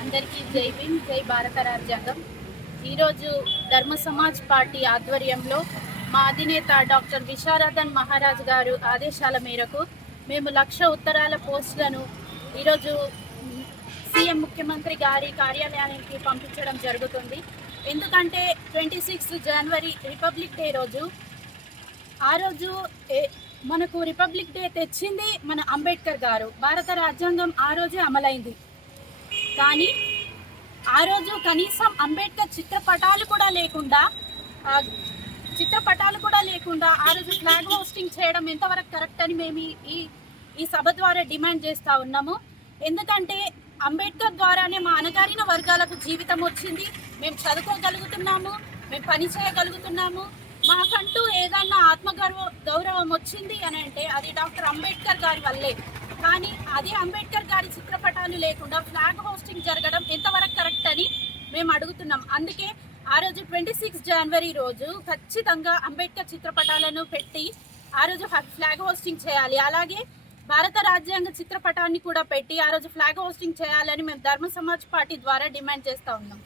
అందరికీ జై భీమ్ జై భారత రాజ్యాంగం. ఈరోజు ధర్మ సమాజ్ పార్టీ ఆధ్వర్యంలో మా అధినేత డాక్టర్ విశారదన్ మహారాజ్ గారు ఆదేశాల మేరకు మేము లక్ష ఉత్తరాల పోస్టులను ఈరోజు సీఎం ముఖ్యమంత్రి గారి కార్యాలయానికి పంపించడం జరుగుతుంది. ఎందుకంటే ట్వంటీ సిక్స్త్ జనవరి రిపబ్లిక్ డే రోజు ఆ రోజు మనకు రిపబ్లిక్ డే తెచ్చింది మన అంబేద్కర్ గారు. భారత రాజ్యాంగం ఆ రోజే అమలైంది. కానీ ఆ రోజు కనీసం అంబేద్కర్ చిత్రపటాలు కూడా లేకుండా చిత్రపటాలు కూడా లేకుండా ఆ రోజు ఫ్లాగ్ హోస్టింగ్ చేయడం ఎంతవరకు కరెక్ట్ అని మేము ఈ- ఈ సభ ద్వారా డిమాండ్ చేస్తూ ఉన్నాము. ఎందుకంటే అంబేద్కర్ ద్వారానే మా అనగారిన వర్గాలకు జీవితం వచ్చింది. మేము చదువుకోగలుగుతున్నాము మేము పని చేయగలుగుతున్నాము. మాకంటూ ఏదన్నా ఆత్మగౌరవ గౌరవం వచ్చింది అని అంటే అది డాక్టర్ అంబేద్కర్ గారి వల్లే. కానీ అదే అంబేద్కర్ గారి చిత్రపటాలు లేకుండా ఫ్లాగ్ హోస్టింగ్ జరగడం ఎంతవరకు కరెక్ట్ అని మేము అడుగుతున్నాం. అందుకే ఆ రోజు ట్వంటీ సిక్స్ జనవరి రోజు ఖచ్చితంగా అంబేద్కర్ చిత్రపటాలను పెట్టి ఆ రోజు ఫ్లాగ్ హోస్టింగ్ చేయాలి. అలాగే భారత రాజ్యాంగ చిత్రపటాన్ని కూడా పెట్టి ఆ రోజు ఫ్లాగ్ హోస్టింగ్ చేయాలని మేము ధర్మ సమాజ్ పార్టీ ద్వారా డిమాండ్ చేస్తూ ఉన్నాం.